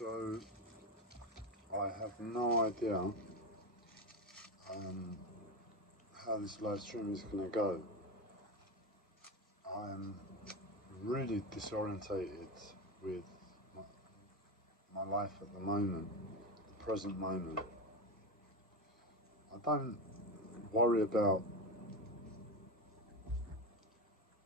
So I have no idea how this live stream is going to go. I'm really disorientated with my life at the moment, the present moment. I don't worry about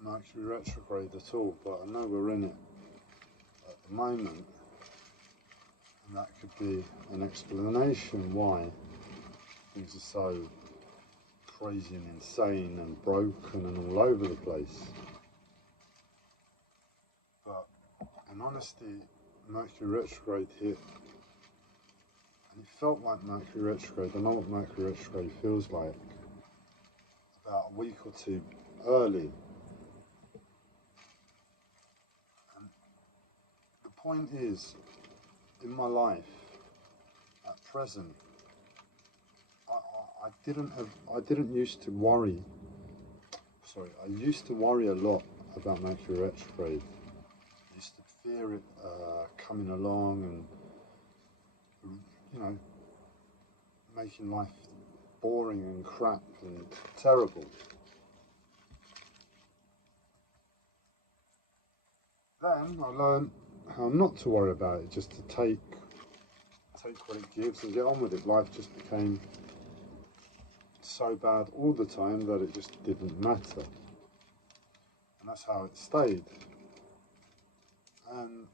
Mercury retrograde at all, but I know we're in it at the moment, and that could be an explanation why things are so crazy and insane and broken and all over the place. But in honesty, Mercury retrograde hit, and it felt like Mercury retrograde. I know what Mercury retrograde feels like, about a week or two early. And the point is, in my life at present, I didn't used to worry. Sorry, I used to worry a lot about Mercury retrograde. I used to fear it coming along and, you know, making life boring and crap and terrible. Then I learned how not to worry about it, just to take what it gives and get on with it. Life just became so bad all the time that it just didn't matter, and that's how it stayed. And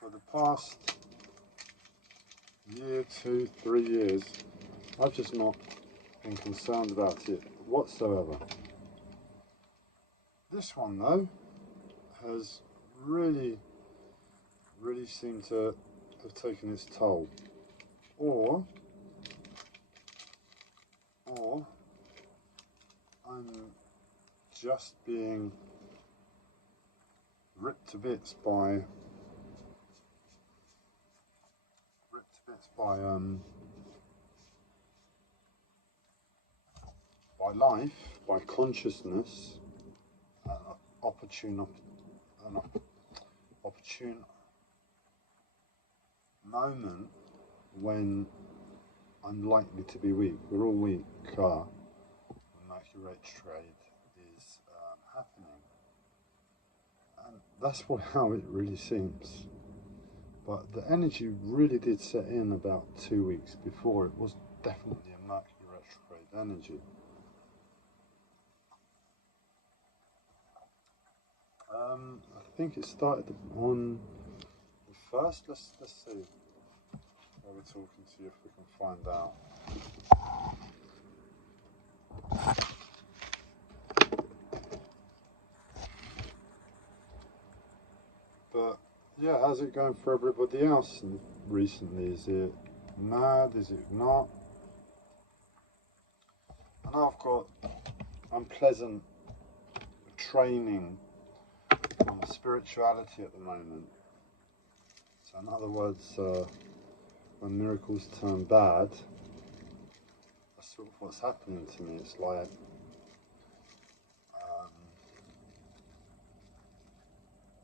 for the past year, 2, 3 years, I've just not been concerned about it whatsoever. This one though has really seemed to have taken its toll, or I'm just being ripped to bits by life, by consciousness, an opportune moment when I'm likely to be weak. We're all weak when Mercury retrograde is happening, and that's how it really seems. But the energy really did set in about 2 weeks before. It was definitely a Mercury retrograde energy. I think it started on the first. Let's see while we're talking to you if we can find out. But yeah, how's it going for everybody else recently? Is it mad? Is it not? I know I've got unpleasant training on spirituality at the moment. So in other words, when miracles turn bad, that's sort of what's happening to me. It's like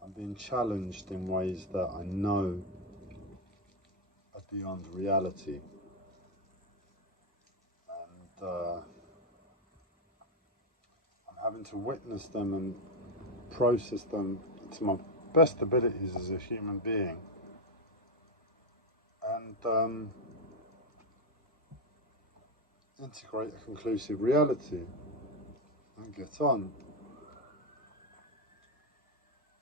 I'm being challenged in ways that I know are beyond reality, and I'm having to witness them and process them to my best abilities as a human being, and integrate a conclusive reality and get on.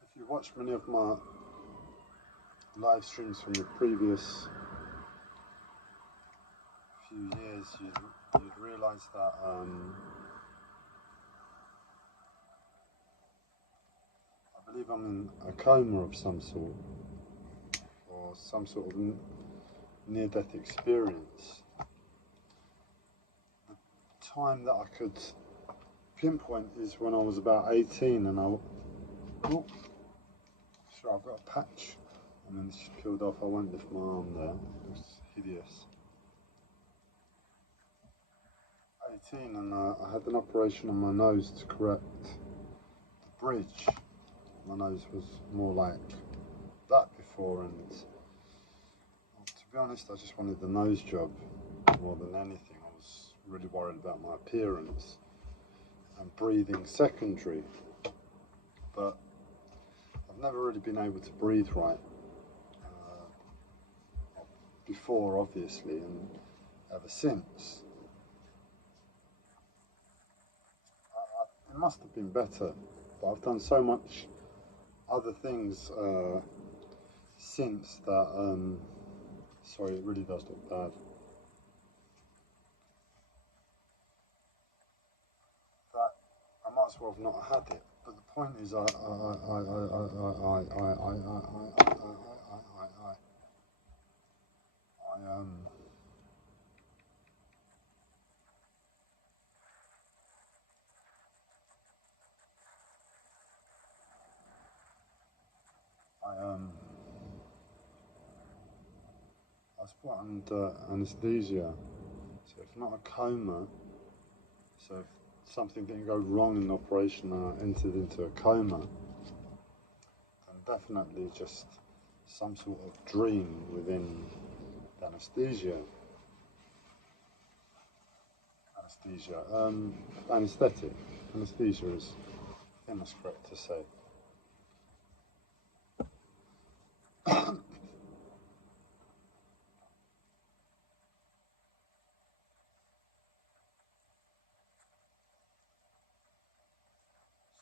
If you watch many of my live streams from the previous few years, you'd realise that I believe I'm in a coma of some sort, or some sort of near-death experience. The time that I could pinpoint is when I was about 18, and I've got a patch, and then it's just peeled off. I won't lift my arm there, it's hideous. 18, and I had an operation on my nose to correct the bridge. My nose was more like that before, and to be honest, I just wanted the nose job more than anything. I was really worried about my appearance and breathing secondary, but I've never really been able to breathe right before, obviously, and ever since. It must have been better, but I've done so much other things since that, sorry, it really does look bad, that I might as well have not had it. But the point is, I was put under anaesthesia, so if not a coma, so if something didn't go wrong in the operation and I entered into a coma, then definitely just some sort of dream within the anaesthesia. Anaesthetic. Anaesthesia is, I think that's correct to say.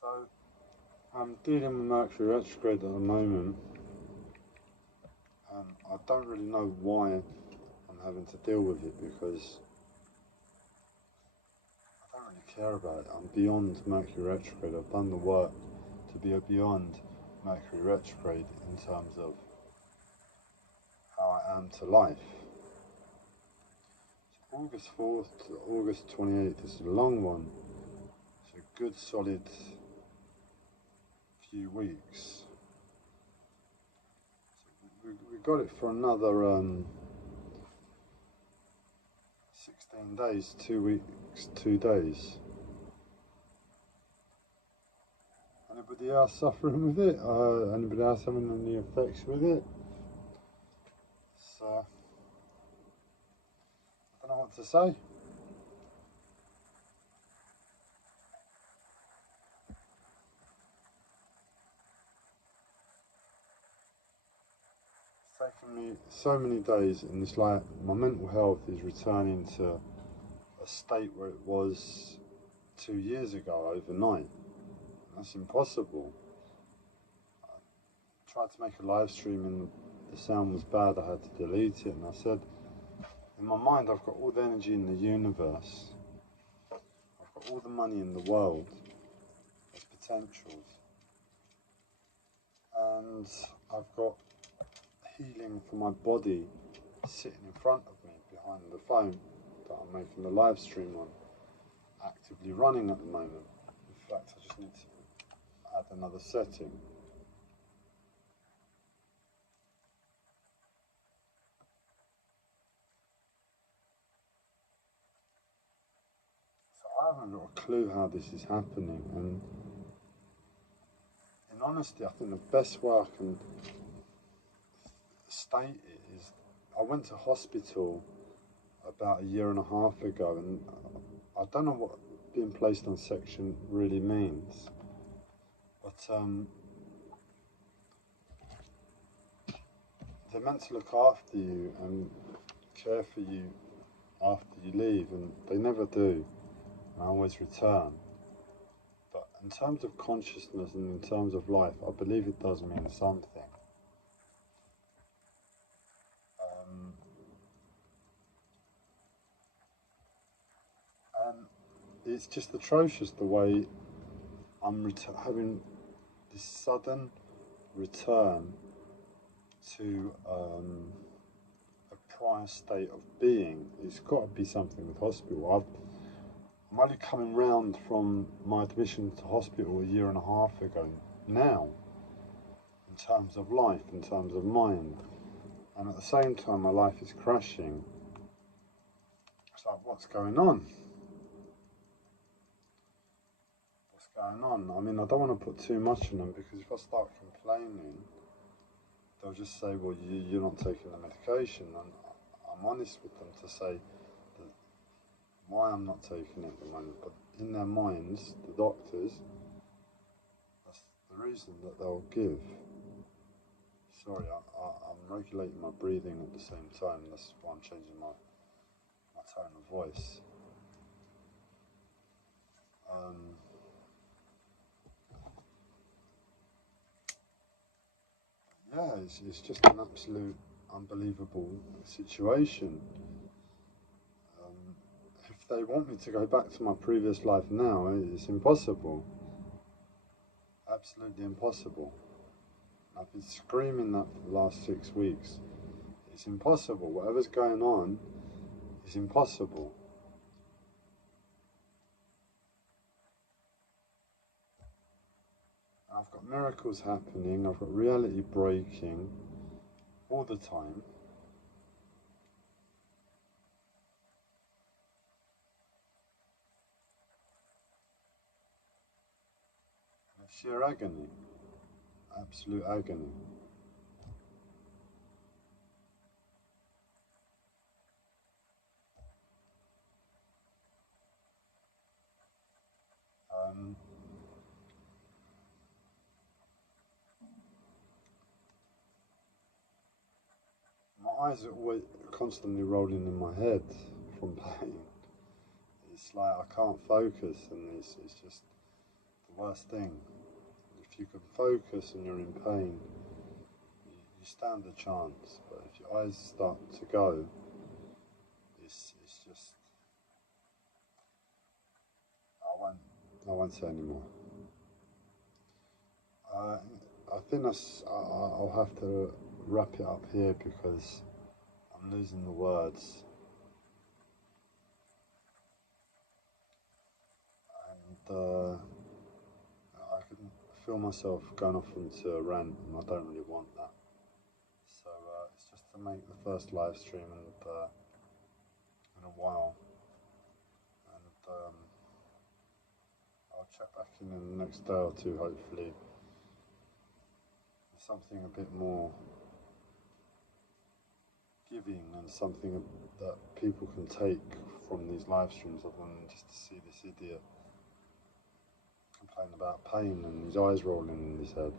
So I'm dealing with Mercury retrograde at the moment, and I don't really know why I'm having to deal with it, because I don't really care about it. I'm beyond Mercury retrograde. I've done the work to be beyond Mercury retrograde in terms of how I am to life. So August 4th to August 28th is a long one. It's a good solid few weeks. So we got it for another 16 days, 2 weeks, 2 days. Anybody else suffering with it? Anybody else having any effects with it? So, I don't know what to say. It's taken me so many days, and it's like my mental health is returning to a state where it was 2 years ago overnight. That's impossible. I tried to make a live stream and the sound was bad. I had to delete it, and I said, in my mind, I've got all the energy in the universe. I've got all the money in the world as potentials, and I've got healing for my body sitting in front of me behind the phone that I'm making the live stream on, actively running at the moment. In fact, I just need to add another setting. So I haven't got a clue how this is happening, and in honesty, I think the best way I can state it is, I went to hospital about 1.5 years ago, and I don't know what being placed on section really means, but they're meant to look after you and care for you after you leave, and they never do. I always return. But in terms of consciousness and in terms of life, I believe it does mean something. And it's just atrocious the way I'm having this sudden return to a prior state of being. It's got to be something with hospital. I'm only coming round from my admission to hospital 1.5 years ago now, in terms of life, in terms of mind, and at the same time my life is crashing. It's like, what's going on? What's going on? I mean, I don't want to put too much on them, because if I start complaining, they'll just say, well, you're not taking the medication, and I'm honest with them to say that why I'm not taking it at the moment, but in their minds, the doctors, that's the reason that they'll give. Sorry, I'm regulating my breathing at the same time, that's why I'm changing my tone of voice. Yeah, it's just an absolute unbelievable situation. If they want me to go back to my previous life now, it's impossible. Absolutely impossible. I've been screaming that for the last 6 weeks. It's impossible. Whatever's going on is impossible. I've got miracles happening, I've got reality breaking all the time. Sheer agony. Absolute agony. My eyes are always constantly rolling in my head from pain. It's like I can't focus, and it's just the worst thing. If you can focus and you're in pain, you stand a chance. But if your eyes start to go, it's just I won't say anymore. I think I'll have to wrap it up here because I'm losing the words. And I can feel myself going off into a rant, and I don't really want that. So it's just to make the first live stream in a while, and I'll check back in the next day or two, hopefully, with something a bit more giving and something that people can take from these live streams, other than just to see this idiot complain about pain and his eyes rolling in his head.